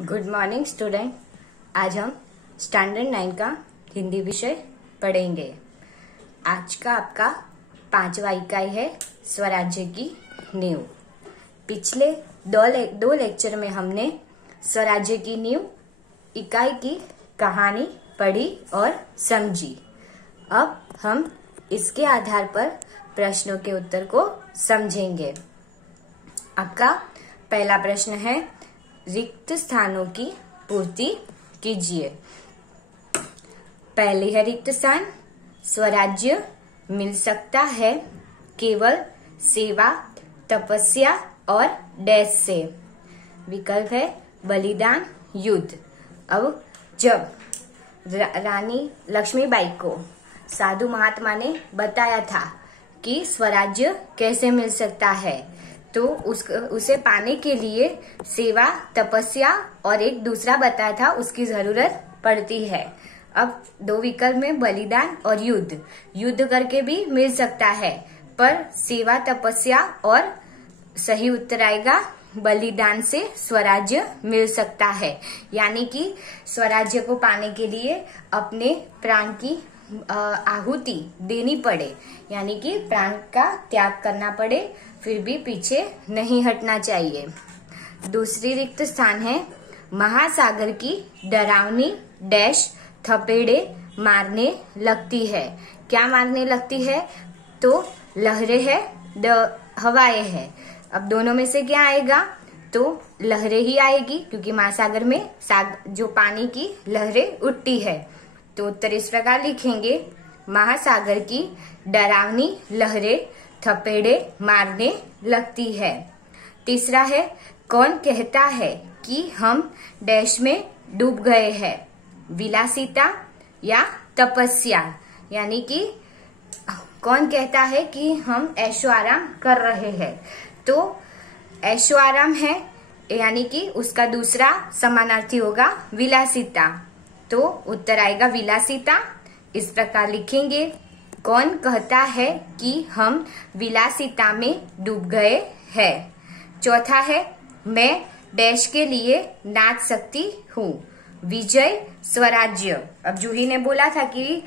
Good morning student. आज हम standard 9 का हिंदी विषय पढ़ेंगे। आज का आपका 5वां इकाई है स्वराज्य की नींव। पिछले दो लेक्चर में हमने स्वराज्य की नींव इकाई की कहानी पढ़ी और समझी। अब हम इसके आधार पर प्रश्नों के उत्तर को समझेंगे। आपका पहला प्रश्न है, रिक्त स्थानों की पूर्ति कीजिए। पहले है रिक्त स्थान, स्वराज्य मिल सकता है केवल सेवा, तपस्या और डैश से। विकल्प है बलिदान, युद्ध। अब जब रानी लक्ष्मीबाई को साधु महात्मा ने बताया था कि स्वराज्य कैसे मिल सकता है, तो उसे पाने के लिए सेवा, तपस्या और एक दूसरा बताया था उसकी जरूरत पड़ती है। अब दो विकल्प में बलिदान और युद्ध। युद्ध करके भी मिल सकता है, पर सेवा, तपस्या और सही उत्तर आएगा बलिदान से स्वराज्य मिल सकता है। यानी कि स्वराज्य को पाने के लिए अपने प्राण की आहुति देनी पड़े, यानी कि प्राण का त्याग करना पड़े, फिर भी पीछे नहीं हटना चाहिए। दूसरी रिक्त स्थान है, महासागर की डरावनी डैश थपेड़े मारने लगती है। क्या मारने लगती है? तो लहरें है, हवाएं है। अब दोनों में से क्या आएगा? तो लहरें ही आएगी, क्योंकि महासागर में जो पानी की लहरें उठती है। तो उत्तर इस प्रकार लिखेंगे, महासागर की डरावनी लहरें थपेड़े मारने लगती है। तीसरा है, कौन कहता है कि हम डैश में डूब गए हैं? विलासिता या तपस्या। यानी कि कौन कहता है कि हम ऐशो आराम कर रहे हैं? तो ऐशो आराम है, यानी कि उसका दूसरा समानार्थी होगा विलासिता। तो उत्तर आएगा विलासिता। इस प्रकार लिखेंगे, कौन कहता है कि हम विलासिता में डूब गए हैं। चौथा है, मैं डैश के लिए नाच सकती हूँ। विजय, स्वराज्य। अब जूही ने बोला था कि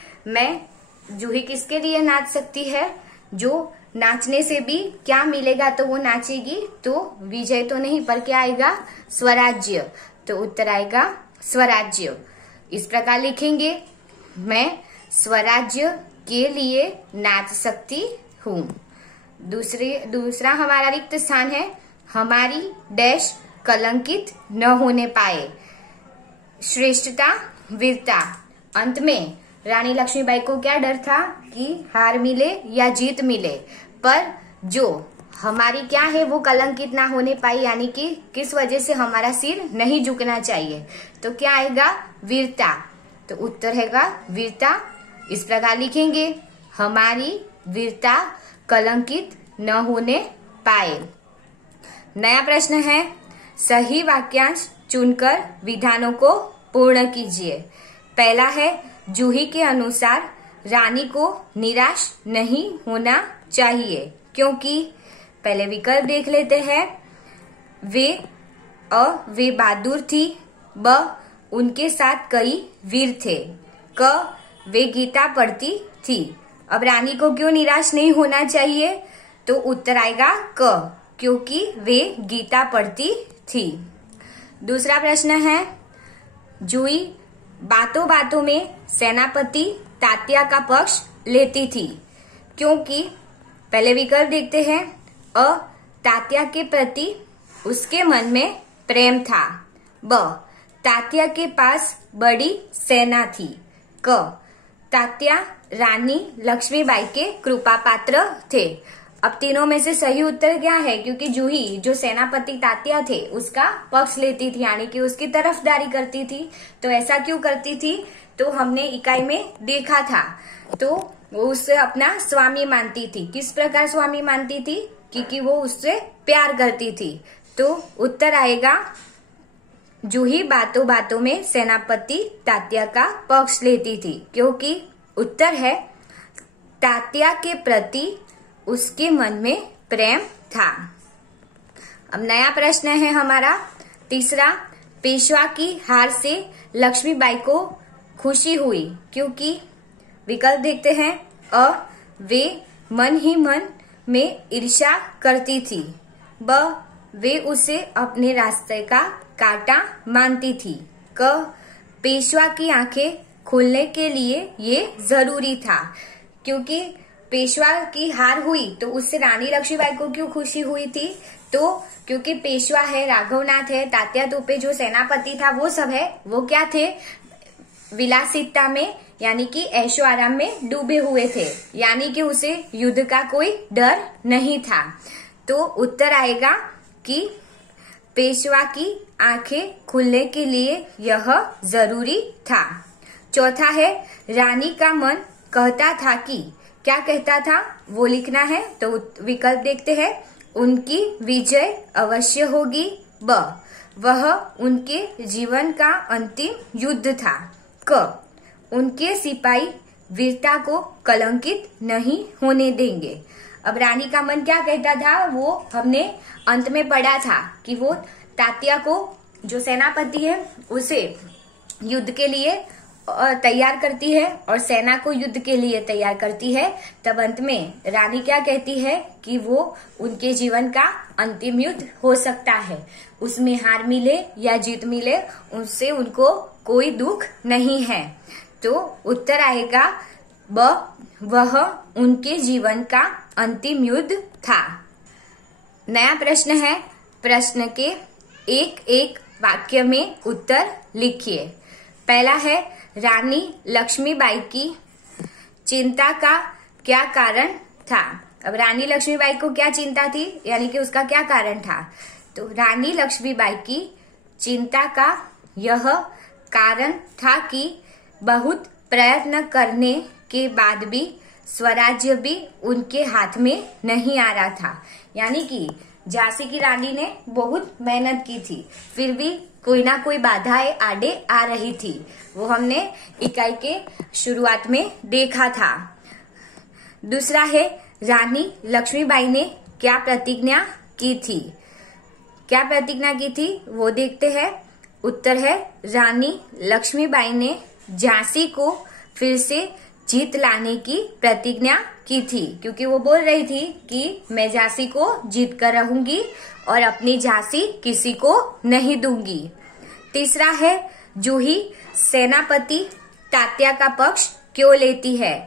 जूही किसके लिए नाच सकती है? जो नाचने से भी क्या मिलेगा, तो वो नाचेगी, तो विजय तो नहीं, पर क्या आएगा? स्वराज्य। तो उत्तर आएगा स्वराज्य। इस प्रकार लिखेंगे, मैं स्वराज्य के लिए नाच सकती हूँ। दूसरा हमारा रिक्त स्थान है, हमारी डैश कलंकित न होने पाए। श्रेष्ठता, वीरता। अंत में रानी लक्ष्मीबाई को क्या डर था कि हार मिले या जीत मिले, पर जो हमारी क्या है वो कलंकित ना होने पाई, यानी कि किस वजह से हमारा सिर नहीं झुकना चाहिए। तो क्या आएगा? वीरता। तो उत्तर हैगा वीरता। इस प्रकार लिखेंगे, हमारी वीरता कलंकित न होने पाए। नया प्रश्न है, सही वाक्यांश चुनकर विधानों को पूर्ण कीजिए। पहला है, जूही के अनुसार रानी को निराश नहीं होना चाहिए, क्योंकि पहले विकल्प देख लेते हैं। वे बहादुर थी। ब, उनके साथ कई वीर थे। क, वे गीता पढ़ती थी। अब रानी को क्यों निराश नहीं होना चाहिए? तो उत्तर आएगा क, क्योंकि वे गीता पढ़ती थी। दूसरा प्रश्न है, जूही बातों बातों में सेनापति तात्या का पक्ष लेती थी, क्योंकि पहले विकल्प देखते हैं। अ, तात्या के प्रति उसके मन में प्रेम था। ब, तात्या के पास बड़ी सेना थी। क, तात्या रानी लक्ष्मीबाई के कृपा पात्र थे। अब तीनों में से सही उत्तर क्या है? क्योंकि जूही जो सेनापति तात्या थे उसका पक्ष लेती थी, यानी कि उसकी तरफदारी करती थी। तो ऐसा क्यों करती थी? तो हमने इकाई में देखा था। तो वो उससे अपना स्वामी मानती थी। किस प्रकार स्वामी मानती थी? क्योंकि वो उससे प्यार करती थी। तो उत्तर आएगा, जूही बातों बातों में सेनापति तात्या का पक्ष लेती थी, क्योंकि उत्तर है तात्या के प्रति उसके मन में प्रेम था। अब नया प्रश्न है हमारा तीसरा, पेशवा की हार से लक्ष्मीबाई को खुशी हुई क्योंकि विकल्प देखते हैं अ वे मन ही मन में ईर्ष्या करती थी, ब वे उसे अपने रास्ते का कांटा मानती थी, क पेशवा की आंखें खुलने के लिए ये जरूरी था। क्योंकि पेशवा की हार हुई तो उससे रानी लक्ष्मीबाई को क्यों खुशी हुई थी, तो क्योंकि पेशवा है, राघवनाथ है, तात्या तोपे जो सेनापति था वो सब है, वो क्या थे, विलासिता में यानी कि ऐशो आराम में डूबे हुए थे, यानी कि उसे युद्ध का कोई डर नहीं था। तो उत्तर आएगा कि पेशवा की आंखें खुलने के लिए यह जरूरी था। चौथा है रानी का मन कहता था कि, क्या कहता था वो लिखना है, तो विकल्प देखते हैं। उनकी विजय अवश्य होगी, ब वह उनके जीवन का अंतिम युद्ध था, क उनके सिपाही वीरता को कलंकित नहीं होने देंगे। अब रानी का मन क्या कहता था वो हमने अंत में पढ़ा था कि वो तात्या को जो सेनापति है उसे युद्ध के लिए तैयार करती है और सेना को युद्ध के लिए तैयार करती है। तब अंत में रानी क्या कहती है कि वो उनके जीवन का अंतिम युद्ध हो सकता है, उसमें हार मिले या जीत मिले उससे उनको कोई दुख नहीं है। तो उत्तर आएगा ब वह उनके जीवन का अंतिम युद्ध था। नया प्रश्न है, प्रश्न के एक एक वाक्य में उत्तर लिखिए। पहला है रानी लक्ष्मीबाई की चिंता का क्या कारण था। अब रानी लक्ष्मीबाई को क्या चिंता थी, यानी कि उसका क्या कारण था, तो रानी लक्ष्मीबाई की चिंता का यह कारण था कि बहुत प्रयत्न करने के बाद भी स्वराज्य भी उनके हाथ में नहीं आ रहा था। यानी कि झांसी की रानी ने बहुत मेहनत की थी, फिर भी कोई ना कोई बाधाएं आड़े आ रही थी, वो हमने इकाई के शुरुआत में देखा था। दूसरा है रानी लक्ष्मीबाई ने क्या प्रतिज्ञा की थी। क्या प्रतिज्ञा की थी वो देखते हैं। उत्तर है रानी लक्ष्मीबाई ने झांसी को फिर से जीत लाने की प्रतिज्ञा की थी, क्योंकि वो बोल रही थी कि मैं झांसी को जीत कर रहूंगी और अपनी झांसी किसी को नहीं दूंगी। तीसरा है जूही सेनापति तात्या का पक्ष क्यों लेती है,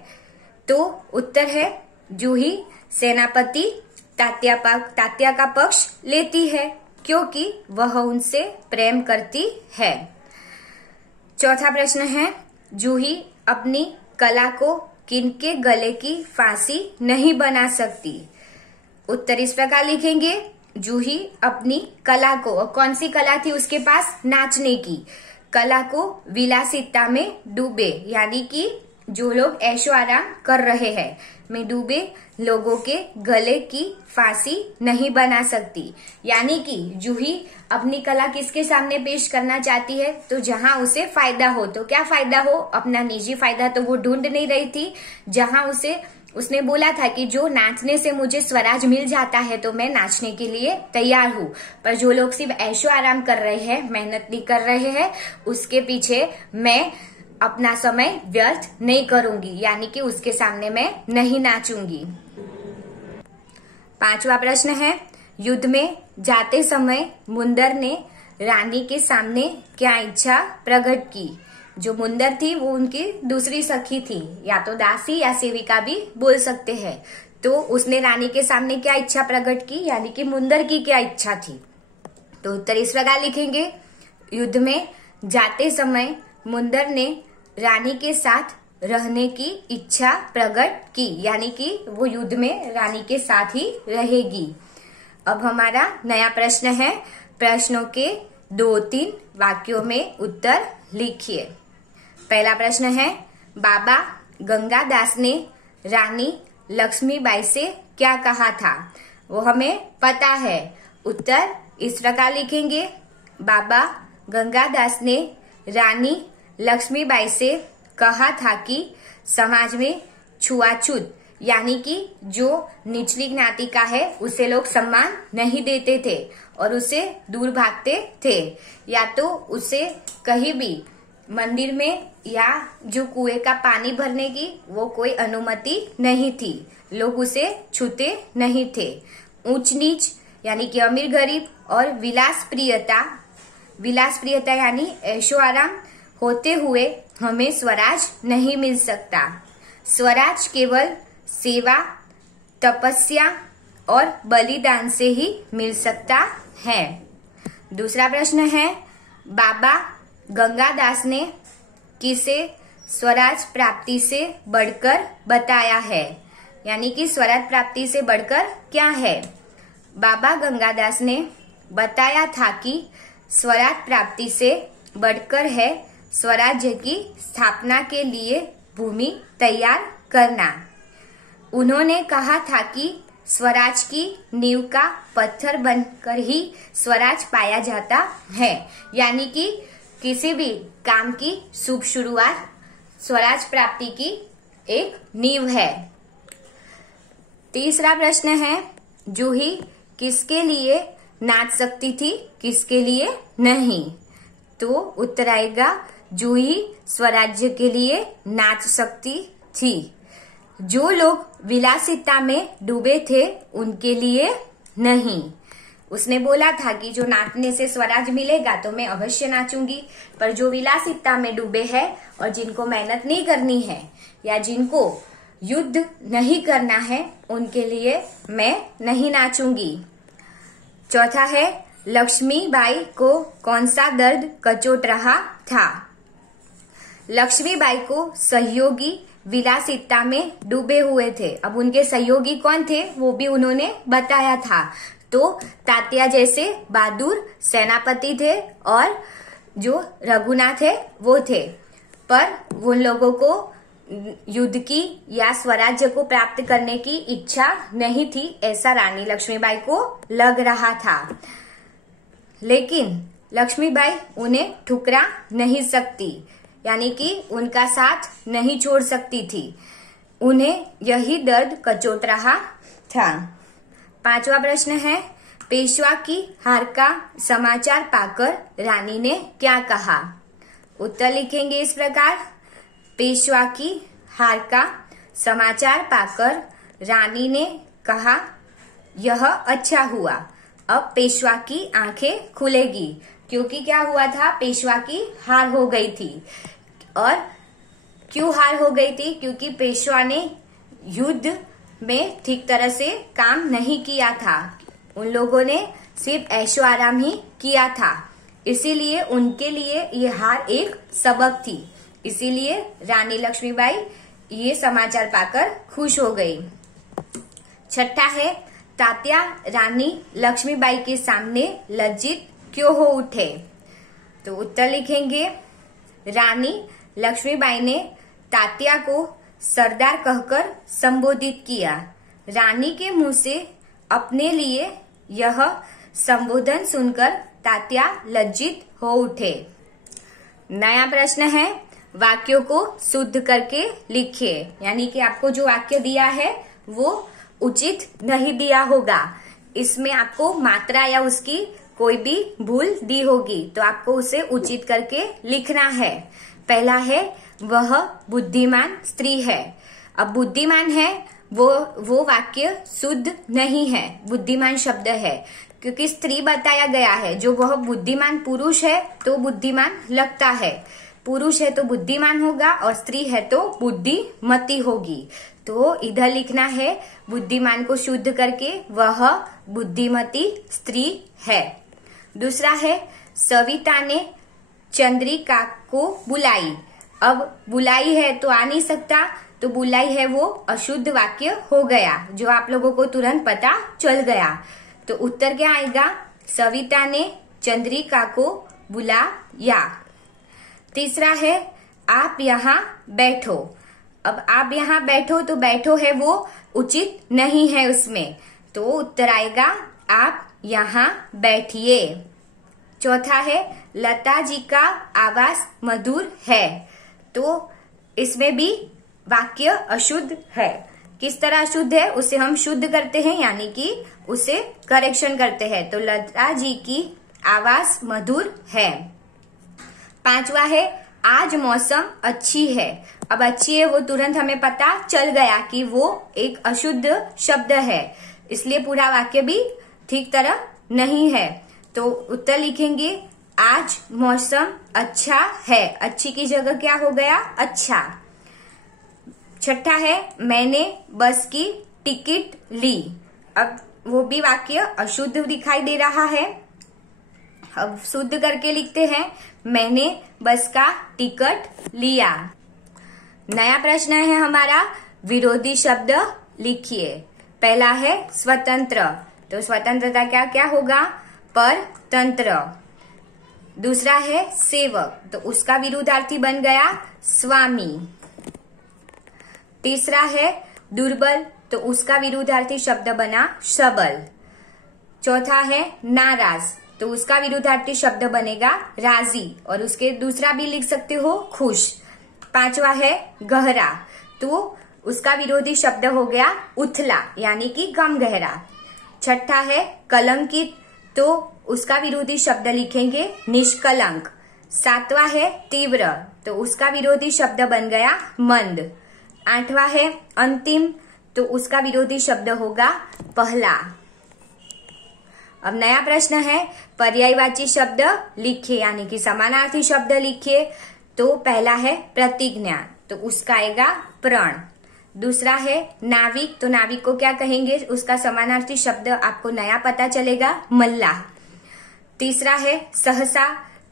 तो उत्तर है जूही सेनापति तात्या का पक्ष लेती है क्योंकि वह उनसे प्रेम करती है। चौथा प्रश्न है जूही अपनी कला को किनके गले की फांसी नहीं बना सकती। उत्तर इस प्रकार लिखेंगे, जूही अपनी कला को, और कौन सी कला थी उसके पास, नाचने की कला को विलासिता में डूबे, यानी कि जो लोग ऐशो आराम कर रहे हैं में डूबे लोगों के गले की फांसी नहीं बना सकती। यानी कि जूही अपनी कला किसके सामने पेश करना चाहती है, तो जहां उसे फायदा हो। तो क्या फायदा हो, अपना निजी फायदा तो वो ढूंढ नहीं रही थी। जहां उसने बोला था कि जो नाचने से मुझे स्वराज मिल जाता है तो मैं नाचने के लिए तैयार हूँ, पर जो लोग सिर्फ ऐशो आराम कर रहे हैं, मेहनत नहीं कर रहे हैं, उसके पीछे मैं अपना समय व्यर्थ नहीं करूंगी, यानी कि उसके सामने मैं नहीं नाचूंगी। पांचवा प्रश्न है युद्ध में जाते समय मुंदर ने रानी के सामने क्या इच्छा प्रकट की। जो मुंदर थी वो उनकी दूसरी सखी थी, या तो दासी या सेविका भी बोल सकते हैं। तो उसने रानी के सामने क्या इच्छा प्रकट की, यानी कि मुंदर की क्या इच्छा थी। तो उत्तर इस प्रकार लिखेंगे, युद्ध में जाते समय मुंदर ने रानी के साथ रहने की इच्छा प्रकट की, यानी कि वो युद्ध में रानी के साथ ही रहेगी। अब हमारा नया प्रश्न है, प्रश्नों के 2-3 वाक्यों में उत्तर लिखिए। पहला प्रश्न है बाबा गंगादास ने रानी लक्ष्मीबाई से क्या कहा था। वो हमें पता है, उत्तर इस प्रकार लिखेंगे, बाबा गंगादास ने रानी लक्ष्मीबाई से कहा था कि समाज में छुआछूत यानी कि जो निचली ज्ञाति का है उसे लोग सम्मान नहीं देते थे और उसे दूर भागते थे, या तो उसे कहीं भी मंदिर में या जो कुएं का पानी भरने की वो कोई अनुमति नहीं थी, लोग उसे छूते नहीं थे। ऊंच नीच यानी कि अमीर गरीब और विलास प्रियता यानी ऐशो आराम होते हुए हमें स्वराज नहीं मिल सकता। स्वराज केवल सेवा, तपस्या और बलिदान से ही मिल सकता है। दूसरा प्रश्न है, बाबा गंगादास ने किसे स्वराज प्राप्ति से बढ़कर बताया है, यानी कि स्वराज प्राप्ति से बढ़कर क्या है। बाबा गंगादास ने बताया था कि स्वराज प्राप्ति से बढ़कर है स्वराज्य की स्थापना के लिए भूमि तैयार करना। उन्होंने कहा था कि स्वराज की नींव का पत्थर बनकर ही स्वराज पाया जाता है, यानी कि किसी भी काम की शुभ शुरुआत स्वराज प्राप्ति की एक नींव है। तीसरा प्रश्न है, जूही किसके लिए नाच सकती थी, किसके लिए नहीं। तो उत्तर आएगा, जूही स्वराज्य के लिए नाच सकती थी। जो लोग विलासिता में डूबे थे उनके लिए नहीं। उसने बोला था कि जो नाचने से स्वराज मिलेगा तो मैं अवश्य नाचूंगी, पर जो विलासिता में डूबे हैं और जिनको मेहनत नहीं करनी है या जिनको युद्ध नहीं करना है उनके लिए मैं नहीं नाचूंगी। चौथा है, लक्ष्मीबाई को कौन सा दर्द कचोट रहा था। लक्ष्मीबाई को सहयोगी विलासिता में डूबे हुए थे। अब उनके सहयोगी कौन थे वो भी उन्होंने बताया था। तो तात्या जैसे बहादुर सेनापति थे और जो रघुनाथ है वो थे, पर उन लोगों को युद्ध की या स्वराज्य को प्राप्त करने की इच्छा नहीं थी, ऐसा रानी लक्ष्मीबाई को लग रहा था। लेकिन लक्ष्मीबाई उन्हें ठुकरा नहीं सकती, यानी कि उनका साथ नहीं छोड़ सकती थी। उन्हें यही दर्द कचोट रहा था। पांचवा प्रश्न है, पेशवा की हार का समाचार पाकर रानी ने क्या कहा। उत्तर लिखेंगे इस प्रकार, पेशवा की हार का समाचार पाकर रानी ने कहा, यह अच्छा हुआ, अब पेशवा की आंखें खुलेगी। क्योंकि क्या हुआ था, पेशवा की हार हो गई थी। और क्यों हार हो गई थी, क्योंकि पेशवा ने युद्ध में ठीक तरह से काम नहीं किया था। उन लोगों ने सिर्फ ऐशो आराम ही किया था, इसीलिए उनके लिए ये हार एक सबक थी। इसीलिए रानी लक्ष्मीबाई ये समाचार पाकर खुश हो गई। छठा है, तात्या रानी लक्ष्मीबाई के सामने लज्जित क्यों हो उठे। तो उत्तर लिखेंगे, रानी लक्ष्मीबाई ने तात्या को सरदार कहकर संबोधित किया। रानी के मुंह से अपने लिए यह संबोधन सुनकर तात्या लज्जित हो उठे। नया प्रश्न है, वाक्यों को शुद्ध करके लिखिए, यानी कि आपको जो वाक्य दिया है वो उचित नहीं दिया होगा। इसमें आपको मात्रा या उसकी कोई भी भूल दी होगी तो आपको उसे उचित करके लिखना है। पहला है, वह बुद्धिमान स्त्री है। अब बुद्धिमान है वो वाक्य शुद्ध नहीं है, बुद्धिमान शब्द है, क्योंकि स्त्री बताया गया है। जो वह बुद्धिमान पुरुष है तो बुद्धिमान लगता है, पुरुष है तो बुद्धिमान होगा और स्त्री है तो बुद्धिमती होगी। तो इधर लिखना है, बुद्धिमान को शुद्ध करके वह बुद्धिमती स्त्री है। दूसरा है, सविता ने चंद्रिका को बुलाई। अब बुलाई है तो आ नहीं सकता, तो बुलाई है वो अशुद्ध वाक्य हो गया, जो आप लोगों को तुरंत पता चल गया। तो उत्तर क्या आएगा, सविता ने चंद्रिका को बुलाया। तीसरा है, आप यहाँ बैठो। अब आप यहाँ बैठो, तो बैठो है वो उचित नहीं है उसमें, तो उत्तर आएगा, आप यहाँ बैठिए। चौथा है, लता जी का आवाज मधुर है। तो इसमें भी वाक्य अशुद्ध है, किस तरह अशुद्ध है, उसे हम शुद्ध करते हैं, यानी कि उसे करेक्शन करते हैं। तो लता जी की आवाज मधुर है। 5वां है आज मौसम अच्छी है। अब अच्छी है वो तुरंत हमें पता चल गया कि वो एक अशुद्ध शब्द है, इसलिए पूरा वाक्य भी ठीक तरह नहीं है। तो उत्तर लिखेंगे आज मौसम अच्छा है। अच्छी की जगह क्या हो गया, अच्छा। 6 है मैंने बस की टिकट ली। अब वो भी वाक्य अशुद्ध दिखाई दे रहा है। अब शुद्ध करके लिखते हैं मैंने बस का टिकट लिया। नया प्रश्न है हमारा, विरोधी शब्द लिखिए। पहला है स्वतंत्र, तो स्वतंत्रता क्या क्या होगा, परतंत्र। दूसरा है सेवक, तो उसका विरुद्धार्थी बन गया स्वामी। तीसरा है दुर्बल, तो उसका विरुद्धार्थी शब्द बना सबल। चौथा है नाराज, तो उसका विरुद्धार्थी शब्द बनेगा राजी, और उसके दूसरा भी लिख सकते हो खुश। 5वां है गहरा, तो उसका विरोधी शब्द हो गया उथला, यानी कि गम गहरा। 6ठा है कलंकित, तो उसका विरोधी शब्द लिखेंगे निष्कलंक। 7वां है तीव्र, तो उसका विरोधी शब्द बन गया मंद। 8वां है अंतिम, तो उसका विरोधी शब्द होगा पहला। अब नया प्रश्न है पर्यायवाची शब्द लिखिए, यानी कि समानार्थी शब्द लिखिए। तो पहला है प्रतिज्ञा, तो उसका आएगा प्रण। दूसरा है नाविक, तो नाविक को क्या कहेंगे, उसका समानार्थी शब्द आपको नया पता चलेगा मल्लाह। तीसरा है सहसा,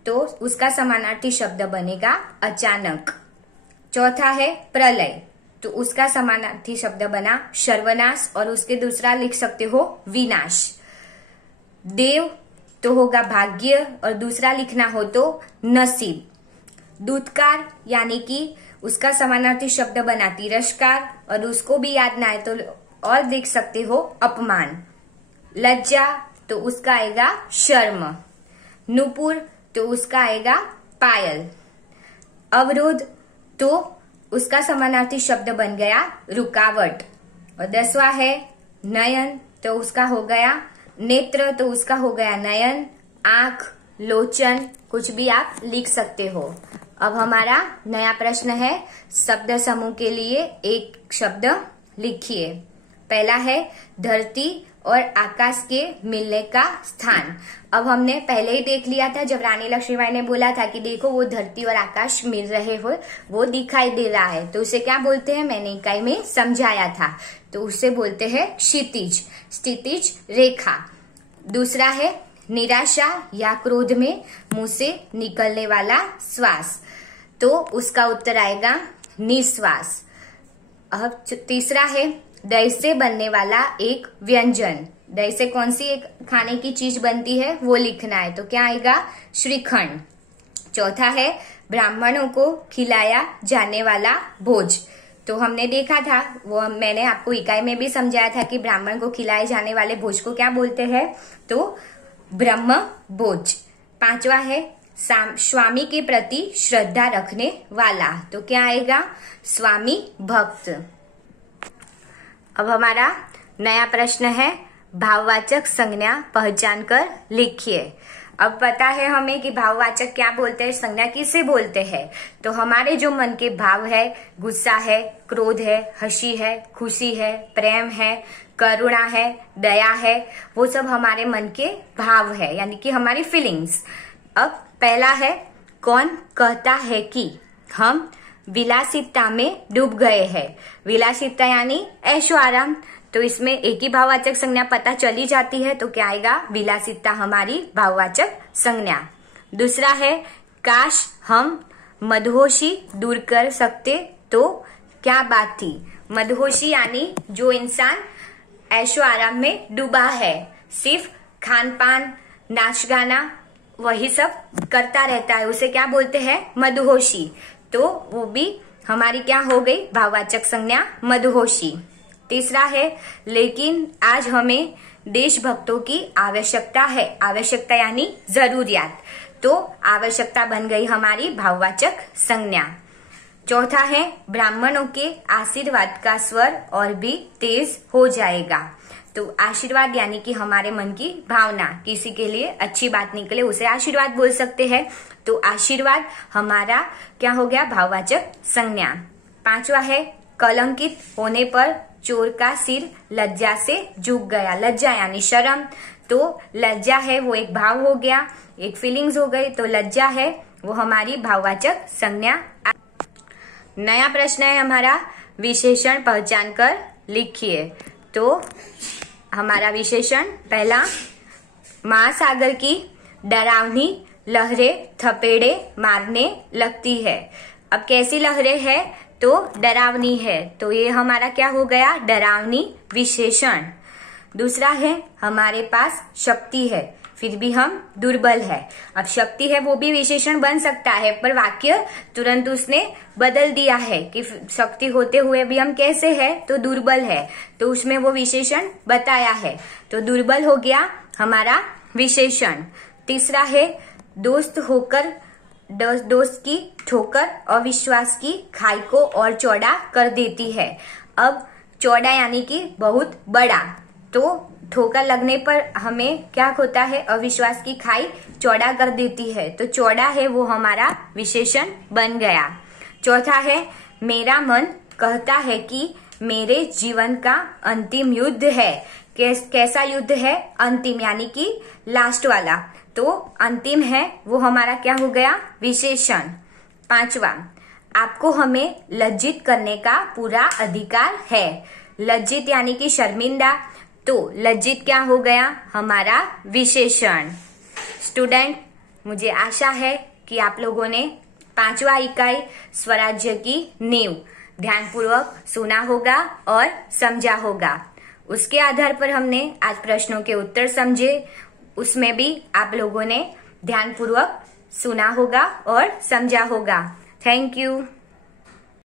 तो उसका समानार्थी शब्द बनेगा अचानक। चौथा है प्रलय, तो उसका समानार्थी शब्द बना सर्वनाश, और उसके दूसरा लिख सकते हो विनाश। देव तो होगा भाग्य, और दूसरा लिखना हो तो नसीब। दूतकार, यानी कि उसका समानार्थी शब्द बना तिरस्कार, और उसको भी याद ना आए तो और लिख सकते हो अपमान। लज्जा, तो उसका आएगा शर्म। नुपुर, तो उसका आएगा पायल। अवरोध, तो उसका समानार्थी शब्द बन गया रुकावट। और 10वां है नयन, तो उसका हो गया नेत्र, तो उसका हो गया नयन। आंख, लोचन, कुछ भी आप लिख सकते हो। अब हमारा नया प्रश्न है शब्द समूह के लिए एक शब्द लिखिए। पहला है धरती और आकाश के मिलने का स्थान। अब हमने पहले ही देख लिया था जब रानी लक्ष्मीबाई ने बोला था कि देखो वो धरती और आकाश मिल रहे हो, वो दिखाई दे रहा है, तो उसे क्या बोलते हैं, मैंने इकाई में समझाया था। तो उसे बोलते हैं क्षितिज, स्थितिज रेखा। दूसरा है निराशा या क्रोध में मुंह से निकलने वाला श्वास, तो उसका उत्तर आएगा निश्वास। अब तीसरा है दही से बनने वाला एक व्यंजन। दही से कौन सी एक खाने की चीज बनती है वो लिखना है, तो क्या आएगा श्रीखंड। चौथा है ब्राह्मणों को खिलाया जाने वाला भोज, तो हमने देखा था, वो मैंने आपको इकाई में भी समझाया था कि ब्राह्मण को खिलाए जाने वाले भोज को क्या बोलते हैं, तो ब्रह्म भोज। पांचवा है स्वामी के प्रति श्रद्धा रखने वाला, तो क्या आएगा स्वामी भक्त। अब हमारा नया प्रश्न है भाववाचक संज्ञा पहचान कर लिखिए। अब पता है हमें कि भाववाचक क्या बोलते हैं, संज्ञा किसे बोलते हैं। तो हमारे जो मन के भाव है, गुस्सा है, क्रोध है, हंसी है, खुशी है, प्रेम है, करुणा है, दया है, वो सब हमारे मन के भाव है, यानी कि हमारी फीलिंग्स। अब पहला है कौन कहता है कि हम विलासिता में डूब गए हैं। विलासिता यानी ऐशो आराम, तो इसमें एक ही भाववाचक संज्ञा पता चली जाती है, तो क्या आएगा विलासिता हमारी भाववाचक संज्ञा। दूसरा है काश हम मदहोशी दूर कर सकते तो क्या बात थी। मदहोशी यानी जो इंसान ऐशो आराम में डूबा है, सिर्फ खान पान नाच गाना वही सब करता रहता है, उसे क्या बोलते हैं मदहोशी। तो वो भी हमारी क्या हो गई भाववाचक संज्ञा मदहोशी। तीसरा है लेकिन आज हमें देशभक्तों की आवश्यकता है। आवश्यकता यानी जरूरियात, तो आवश्यकता बन गई हमारी भाववाचक संज्ञा। चौथा है ब्राह्मणों के आशीर्वाद का स्वर और भी तेज हो जाएगा। तो आशीर्वाद यानी कि हमारे मन की भावना, किसी के लिए अच्छी बात निकले उसे आशीर्वाद बोल सकते हैं। तो आशीर्वाद हमारा क्या हो गया, भाववाचक संज्ञा। पांचवा है कलंकित होने पर चोर का सिर लज्जा से झुक गया। लज्जा यानी शर्म, तो लज्जा है वो एक भाव हो गया, एक फीलिंग्स हो गई, तो लज्जा है वो हमारी भाववाचक संज्ञा। नया प्रश्न है हमारा, विशेषण पहचान कर लिखिए। तो हमारा विशेषण पहला, महासागर की डरावनी लहरें थपेड़े मारने लगती है। अब कैसी लहरें है, तो डरावनी है, तो ये हमारा क्या हो गया, डरावनी विशेषण। दूसरा है हमारे पास शक्ति है फिर भी हम दुर्बल है। अब शक्ति है वो भी विशेषण बन सकता है, पर वाक्य तुरंत उसने बदल दिया है कि शक्ति होते हुए भी हम कैसे है, तो दुर्बल है, तो उसमें वो विशेषण बताया है, तो दुर्बल हो गया हमारा विशेषण। तीसरा है दोस्त होकर दोस्त की ठोकर अविश्वास की खाई को और चौड़ा कर देती है। अब चौड़ा यानी कि बहुत बड़ा, तो ठोकर लगने पर हमें क्या होता है, अविश्वास की खाई चौड़ा कर देती है, तो चौड़ा है वो हमारा विशेषण बन गया। चौथा है मेरा मन कहता है कि मेरे जीवन का अंतिम युद्ध है। कैसा युद्ध है, अंतिम यानी कि लास्ट वाला, तो अंतिम है वो हमारा क्या हो गया, विशेषण। पांचवा, आपको हमें लज्जित करने का पूरा अधिकार है। लज्जित यानी कि शर्मिंदा, तो लज्जित क्या हो गया, हमारा विशेषण। स्टूडेंट, मुझे आशा है कि आप लोगों ने 5वां इकाई स्वराज्य की नींव ध्यानपूर्वक सुना होगा और समझा होगा। उसके आधार पर हमने आज प्रश्नों के उत्तर समझे, उसमें भी आप लोगों ने ध्यानपूर्वक सुना होगा और समझा होगा। Thank you.